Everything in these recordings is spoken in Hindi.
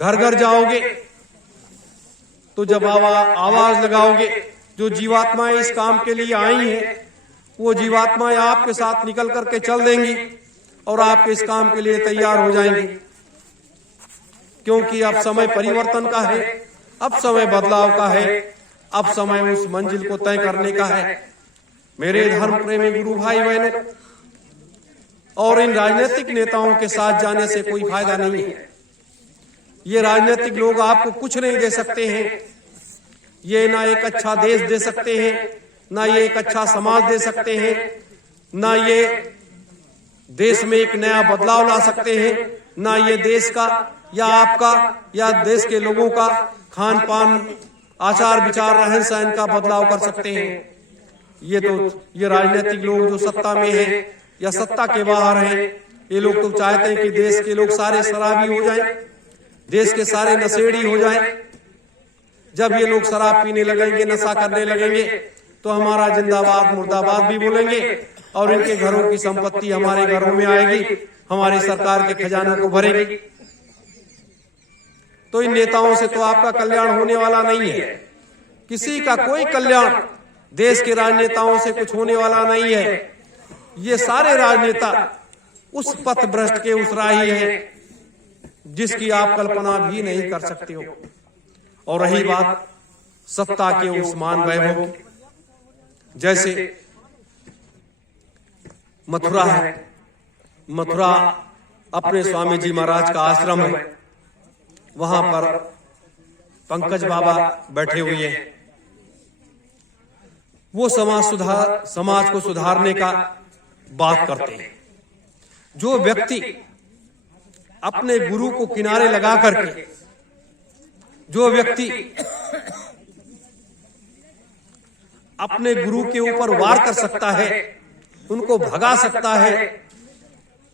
घर घर जाओगे तो जब आवाज लगाओगे, जो जीवात्माएं इस काम के लिए आई हैं वो जीवात्माएं आपके साथ निकल करके चल देंगी और आपके इस काम के लिए तैयार हो जाएंगी। क्योंकि अब समय परिवर्तन का है, अब समय बदलाव का है, अब समय उस मंजिल को तय करने का है। मेरे धर्म प्रेमी गुरु भाई बहनों, और इन राजनीतिक नेताओं के साथ जाने से कोई फायदा नहीं है। ये राजनीतिक लोग आपको कुछ नहीं दे सकते हैं। ये ना एक अच्छा देश दे सकते हैं, ना ये एक अच्छा समाज दे सकते हैं, ना ये देश में एक नया बदलाव ला सकते हैं, ना ये देश का या आपका या देश के लोगों का खान पान, आचार विचार, रहन सहन का बदलाव कर सकते हैं। ये राजनीतिक लोग जो सत्ता में हैं या सत्ता के बाहर हैं, ये लोग तो चाहते हैं कि देश के लोग सारे शराबी हो जाएं, देश के सारे नशेड़ी हो जाएं। जब ये लोग शराब पीने लगेंगे, नशा करने लगेंगे, तो हमारा जिंदाबाद मुर्दाबाद भी बोलेंगे और इनके घरों की संपत्ति हमारे घरों में आएगी, हमारी सरकार के खजानों को भरेगी। तो इन नेताओं से तो आपका कल्याण होने वाला नहीं है। किसी का कोई कल्याण देश के राजनेताओं से कुछ होने वाला नहीं है। ये सारे राजनेता उस पथ भ्रष्ट के उस राही हैं जिसकी आप कल्पना भी नहीं कर सकते हो। और रही बात सत्ता के उस मान वैभव की, जैसे मथुरा है, मथुरा अपने स्वामी जी महाराज का आश्रम है, वहां पर पंकज बाबा बैठे हुए हैं। वो समाज को सुधारने का बात करते हैं। जो व्यक्ति अपने गुरु को किनारे लगा करके, जो व्यक्ति अपने गुरु के ऊपर वार कर सकता है, उनको भगा सकता है,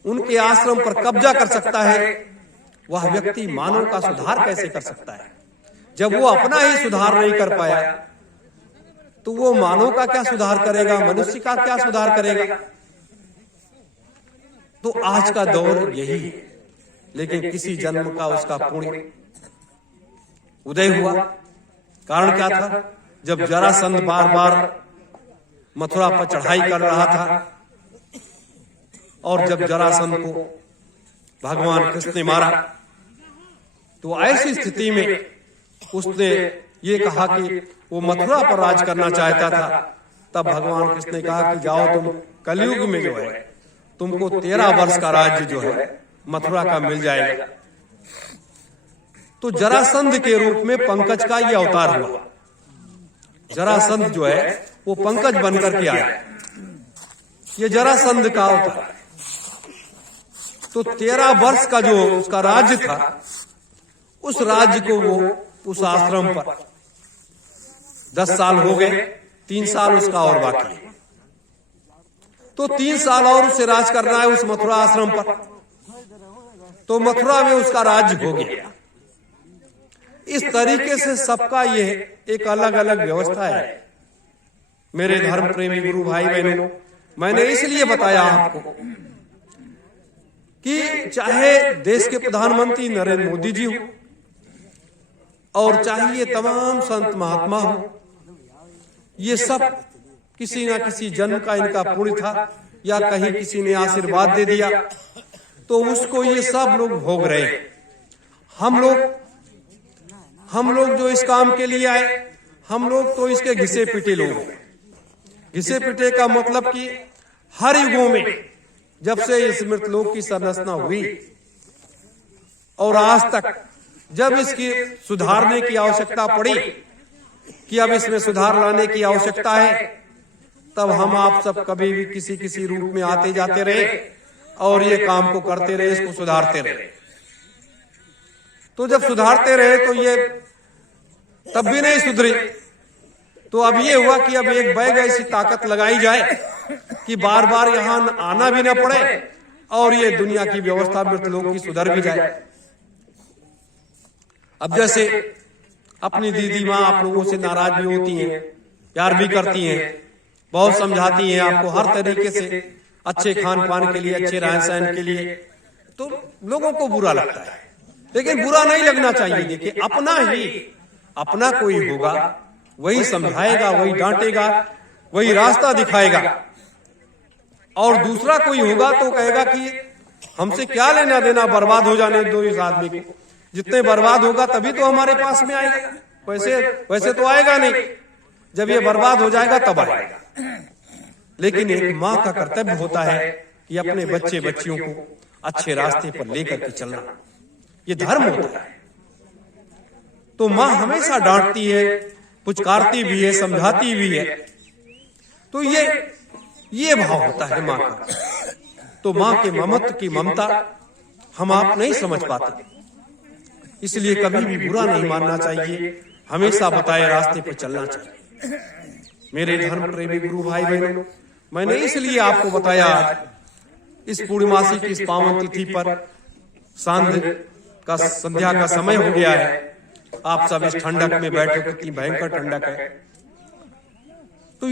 उनके आश्रम पर कब्जा कर सकता है, वह व्यक्ति मानव का सुधार कैसे कर सकता है? जब वो अपना ही सुधार नहीं कर पाया तो वो मानव का क्या सुधार करेगा, मनुष्य का क्या सुधार करेगा? तो आज का दौर यही है। लेकिन किसी जन्म का उसका पुण्य उदय हुआ। कारण क्या था? जब जरासंध बार बार मथुरा पर चढ़ाई कर रहा था और जब जरासंध को भगवान कृष्ण ने मारा, तो ऐसी स्थिति में उसने ये कहा कि वो मथुरा पर राज करना चाहता था। तब भगवान कृष्ण ने कहा कि जाओ, तुम कलयुग में जो है तुमको 13 वर्ष का राज्य जो है मथुरा का मिल जाएगा। तो जरासंध के रूप में पंकज का ये अवतार हुआ। जरासंध जो है वो पंकज बनकर के आया। ये जरासंध का अवतार। तो 13 वर्ष का जो उसका राज्य था, उस राज्य को वो उस आश्रम पर 10 साल हो गए, 3 साल उसका और बाकी है। तो 3 साल और उसे राज करना है उस मथुरा आश्रम पर। तो मथुरा में उसका राज्य हो गया। इस तरीके से सबका ये एक अलग अलग व्यवस्था है। मेरे धर्म प्रेमी गुरु भाई बहनों, मैंने इसलिए बताया आपको कि चाहे देश के प्रधानमंत्री नरेंद्र मोदी जी हो और चाहे ये तमाम संत महात्मा हो, ये सब किसी ना किसी जन्म का इनका पुण्य था या कहीं किसी ने आशीर्वाद दे दिया, तो उसको ये सब लोग भोग रहे हैं। हम लोग जो इस काम के लिए आए, हम लोग तो इसके घिसे पिटे लोग हैं। घिसे पिटे का मतलब कि हर युगों में जब से इस मृतलोक की संरचना हुई और आज तक जब इसकी सुधारने की आवश्यकता पड़ी कि अब इसमें सुधार लाने की आवश्यकता है, तब हम आप सब कभी भी किसी रूप में आते जाते रहे और ये काम को करते रहे, इसको सुधारते रहे। तो जब सुधारते रहे तो ये तब भी नहीं सुधरी। तो अब ये हुआ कि अब एक बैग ऐसी ताकत लगाई जाए कि बार बार यहां आना भी ना पड़े और ये दुनिया की व्यवस्था मृतलोक की सुधर भी जाए। अब जैसे अपनी दीदी माँ आप लोगों से नाराज भी होती हैं, प्यार भी करती हैं, बहुत समझाती हैं आपको हर तरीके से, अच्छे खान पान के लिए, अच्छे रहन सहन के लिए, तो लोगों को बुरा लगता है। लेकिन बुरा नहीं लगना चाहिए। देखिए, अपना कोई होगा, वही समझाएगा, वही डांटेगा, वही रास्ता दिखाएगा, और दूसरा कोई होगा तो कहेगा कि हमसे क्या लेना देना, बर्बाद हो जाने दो इस आदमी को। जितने बर्बाद होगा तभी तो हमारे पास में आएगा, वैसे तो आएगा नहीं। जब ये बर्बाद हो जाएगा तब आएगा। लेकिन एक माँ का कर्तव्य होता है कि अपने बच्चे बच्चियों को अच्छे रास्ते पर लेकर के चलना, ये धर्म होता है। तो माँ हमेशा डांटती है, पुचकारती भी है, समझाती भी है। तो ये भाव होता है माँ का। तो माँ के ममत्व की ममता हम आप नहीं समझ पाते, इसलिए कभी भी बुरा नहीं मानना चाहिए, हमेशा बताए रास्ते पर चलना चाहिए। मेरे धर्म प्रेमी गुरु भाई बहनों, मैंने इसलिए आपको बताया इस पूर्णिमासी की इस पावन तिथि पर सांध्य का संध्या का समय हो गया है। आप सब इस ठंडक में बैठे, कितनी भयंकर ठंडक है। तो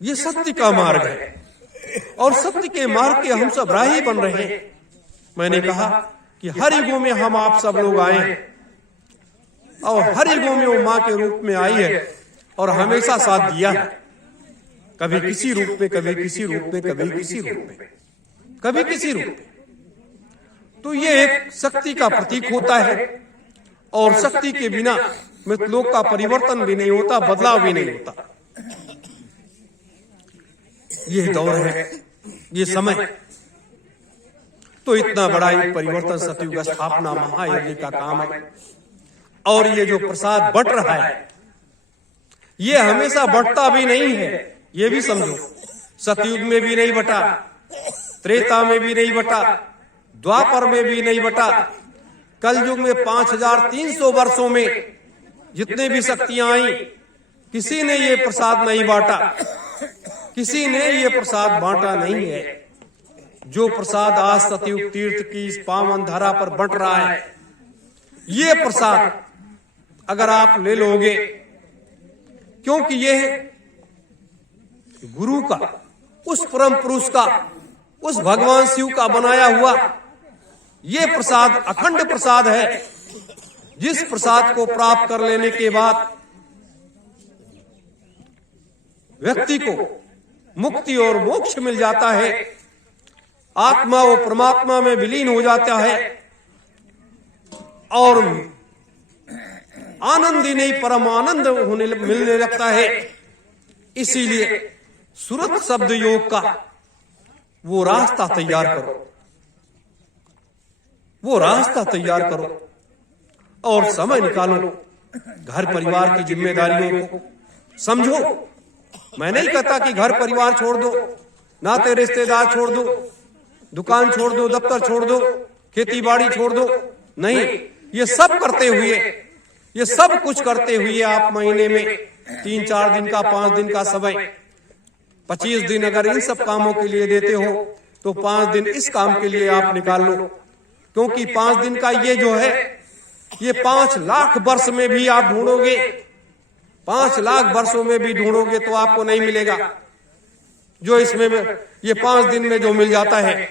ये सत्य का मार्ग है, और सत्य के मार्ग के हम सब राही बन रहे हैं। मैंने कहा कि हर युगों में हम आप सब लोग आए हैं, और हर युगों में वो माँ के रूप में आई है और हमेशा साथ दिया है। कभी किसी रूप में, कभी किसी रूप में, कभी किसी रूप में, कभी किसी रूप में। तो ये एक शक्ति का प्रतीक होता है, और शक्ति के बिना मृतलोक का परिवर्तन भी नहीं होता, बदलाव भी नहीं होता। ये दौर है, ये समय। तो इतना बड़ा एक परिवर्तन, सतयुग स्थापना, महायज्ञ का काम है। और ये जो प्रसाद बट रहा है, ये हमेशा बटता भी नहीं है, ये भी समझो। सतयुग में भी नहीं बटा, त्रेता में भी नहीं बटा, द्वापर में भी नहीं बटा, कलयुग में 5300 वर्षों में जितने भी शक्तियां आई, किसी ने ये प्रसाद नहीं बांटा, किसी ने ये प्रसाद बांटा नहीं है। जो प्रसाद आज सतयुग तीर्थ की इस पावन धरा पर बंट रहा है, ये प्रसाद अगर आप ले लोगे, क्योंकि ये गुरु का, उस परम पुरुष का, उस भगवान शिव का बनाया हुआ ये प्रसाद अखंड प्रसाद है, जिस प्रसाद को प्राप्त कर लेने के बाद व्यक्ति को मुक्ति और मोक्ष मिल जाता है। आत्मा वो परमात्मा में विलीन हो जाता है, और आनंद ही नहीं, परम आनंद मिलने लगता है। इसीलिए सुरत शब्द योग का वो रास्ता तैयार करो, वो रास्ता तैयार करो, और समय निकालो। घर परिवार की जिम्मेदारियों को समझो। मैं नहीं कहता कि घर परिवार छोड़ दो, नाते रिश्तेदार छोड़ दो, दुकान छोड़ दो, दफ्तर छोड़ दो, खेती बाड़ी छोड़ दो। नहीं, ये सब करते हुए, ये सब कुछ करते हुए आप महीने में 3-4 दिन का, 5 दिन का समय, 25 दिन अगर इन सब कामों के लिए देते हो, तो 5 दिन इस काम के लिए आप निकाल लो। क्योंकि 5 दिन का ये जो है, ये 5 लाख वर्ष में भी आप ढूंढोगे, 5 लाख वर्षों में भी ढूंढोगे तो आपको नहीं मिलेगा जो इसमें ये 5 दिन में जो मिल जाता है।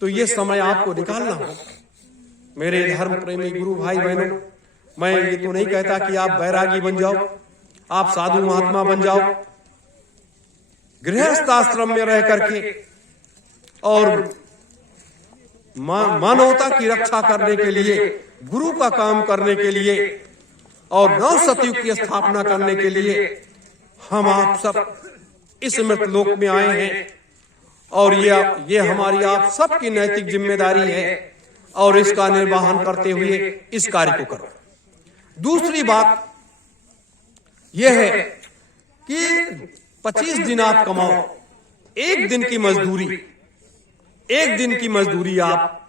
तो ये समय आपको निकालना हो। मेरे धर्म प्रेमी गुरु भाई बहनों, मैं ये तो नहीं कहता कि आप बैरागी बन जाओ, आप साधु महात्मा बन जाओ, गृहस्थ आश्रम में रह करके और मानवता की रक्षा करने के लिए, गुरु का काम करने के लिए और नव सतयुग की स्थापना करने के लिए हम आप सब इस मृतलोक में आए हैं। और ये हमारी आप सबकी नैतिक जिम्मेदारी है, और इसका निर्वहन करते हुए इस कार्य को करो। दूसरी बात यह है कि 25 दिन आप कमाओ, एक दिन की मजदूरी आप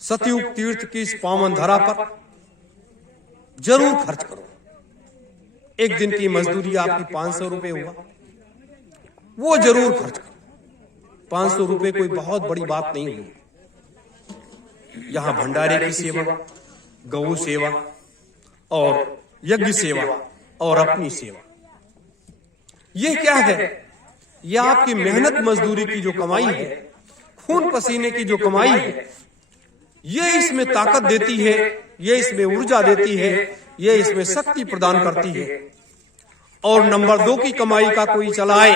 सतयुग तीर्थ की इस पावन धरा पर जरूर खर्च करो। एक दिन की मजदूरी आपकी 500 रुपए हुआ, वो जरूर खर्च करो। 500 रुपए कोई बहुत बड़ी बात नहीं हुई। यहां भंडारे की सेवा, गौ सेवा और यज्ञ सेवा और अपनी सेवा, ये क्या है? ये आपकी मेहनत मजदूरी की जो कमाई है, खून पसीने की जो कमाई है, ये इसमें ताकत देती है, ये इसमें ऊर्जा देती है, ये इसमें शक्ति प्रदान करती है। और नंबर 2 की कमाई का कोई चलाए,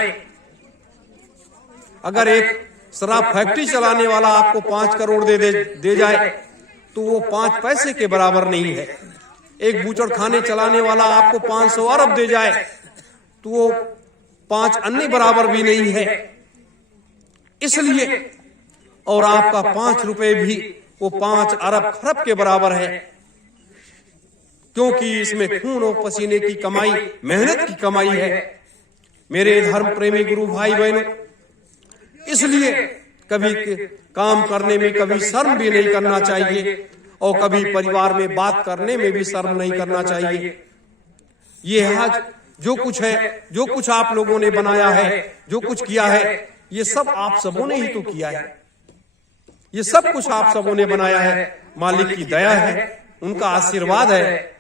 अगर एक शराब फैक्ट्री चलाने वाला आपको 5 करोड़ दे जाए तो वो 5 पैसे के बराबर नहीं है। एक बूचड़ खाने चलाने वाला आपको 500 अरब दे जाए तो वो 5 अन्य बराबर भी नहीं है। इसलिए और आपका 5 रुपए भी वो 5 अरब खरब के बराबर है, क्योंकि इसमें खून और पसीने की कमाई, मेहनत की कमाई है। मेरे धर्म प्रेमी गुरु भाई बहनों, इसलिए कभी काम करने में कभी शर्म भी नहीं करना चाहिए और कभी परिवार में बात करने में भी शर्म नहीं करना चाहिए। ये आज जो कुछ है, जो कुछ आप लोगों ने बनाया है, जो कुछ किया है, ये सब आप सबों ने ही तो किया है। ये सब कुछ आप सबों ने बनाया है। मालिक की दया है, उनका आशीर्वाद है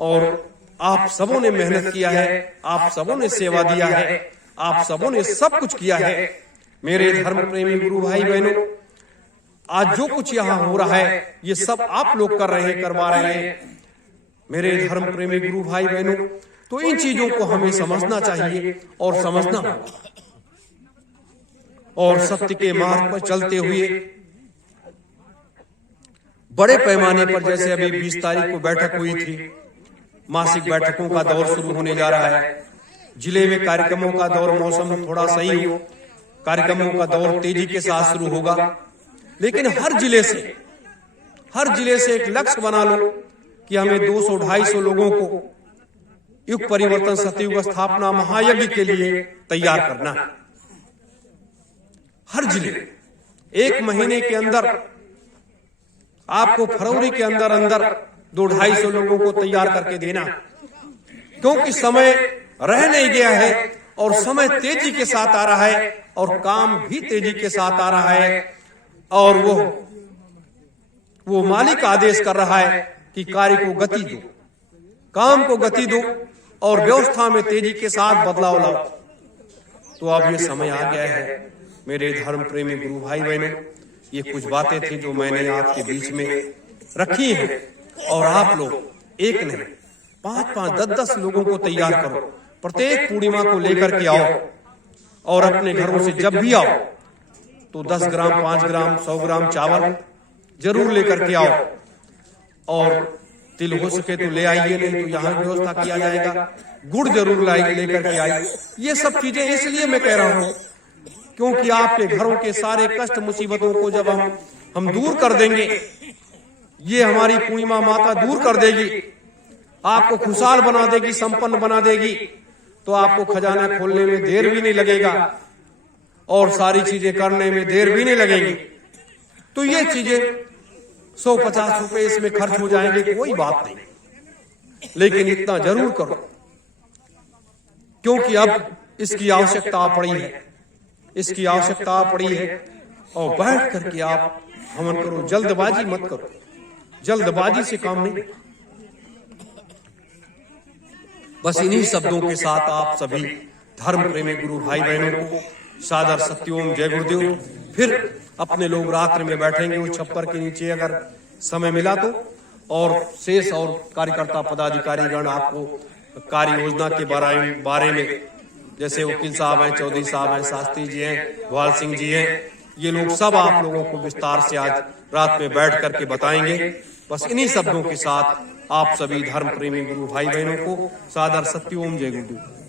और आप सबों ने मेहनत किया है, आप सबों ने सेवा दिया है, आप सबों ने सब कुछ किया है। मेरे धर्म प्रेमी गुरु भाई बहनों, आज जो कुछ यहाँ हो रहा है ये सब आप लोग कर रहे हैं, करवा रहे हैं। मेरे धर्म प्रेमी गुरु भाई बहनों, तो इन चीजों को हमें समझना चाहिए और समझना होगा और सत्य के मार्ग पर चलते हुए बड़े पैमाने पर, जैसे अभी 20 तारीख को बैठक हुई थी, मासिक बैठकों का दौर शुरू होने जा रहा है। जिले में कार्यक्रमों का दौर, मौसम थोड़ा सही हो, कार्यक्रमों का दौर तेजी के साथ शुरू होगा। लेकिन हर जिले से एक लक्ष्य बना लो कि हमें 200-250 लोगों को युग परिवर्तन सतयुग स्थापना महायज्ञ के लिए तैयार करना है। हर जिले 1 महीने के अंदर आपको फरवरी के अंदर 200-250 लोगों को तैयार करके देना, क्योंकि समय रह नहीं गया है और समय तेजी के साथ आ रहा है और काम भी तेजी के साथ आ रहा है। और वो मालिक आदेश कर रहा है कि कार्य को गति दो, काम को गति दो और व्यवस्था में तेजी के साथ बदलाव लाओ। तो अब ये समय आ गया है। मेरे धर्म प्रेमी गुरु भाई बहनों, ये कुछ बातें थी जो मैंने आपके बीच में रखी हैं। और आप लोग एक नहीं 5-5, 10-10 लोगों को तैयार करो। प्रत्येक पूर्णिमा को लेकर के आओ और अपने घरों से जब भी आओ तो 10 ग्राम, 5 ग्राम, 100 ग्राम चावल जरूर लेकर के आओ। और तिल हो सके तो ले आइए, नहीं तो यहाँ व्यवस्था किया जाएगा। गुड़ जरूर लेकर के आइए। ये सब चीजें इसलिए मैं कह रहा हूँ क्योंकि आपके घरों के सारे कष्ट मुसीबतों को जब हम दूर कर देंगे, ये हमारी पूर्णिमा माता दूर कर देगी, आपको खुशहाल बना देगी, संपन्न बना देगी, तो आपको खजाना खोलने में देर भी नहीं लगेगा और सारी चीजें करने में देर भी नहीं लगेगी। तो ये चीजें 100-50 रुपए इसमें खर्च हो जाएंगे, कोई बात नहीं, लेकिन इतना जरूर करो क्योंकि अब इसकी आवश्यकता पड़ी है, इसकी आवश्यकता पड़ी है। और बैठ करके आप हवन करो, जल्दबाजी मत करो, जल्दबाजी से काम नहीं। बस इन्हीं शब्दों के साथ आप सभी धर्म प्रेमी गुरु भाई बहनों को सादर सत्योम जय गुरुदेव। फिर अपने लोग रात्रि में बैठेंगे वो छप्पर के नीचे अगर समय मिला तो, और शेष और कार्यकर्ता पदाधिकारी गण आपको कार्य योजना के बारे में, जैसे वकील साहब हैं, चौधरी साहब हैं, शास्त्री जी हैं, भवाल सिंह जी हैं, ये लोग सब आप लोगों को विस्तार से आज रात में बैठ करके बताएंगे। बस इन्हीं शब्दों के साथ आप सभी धर्म प्रेमी गुरु भाई बहनों को सादर सत्योम जय गुरुदेव।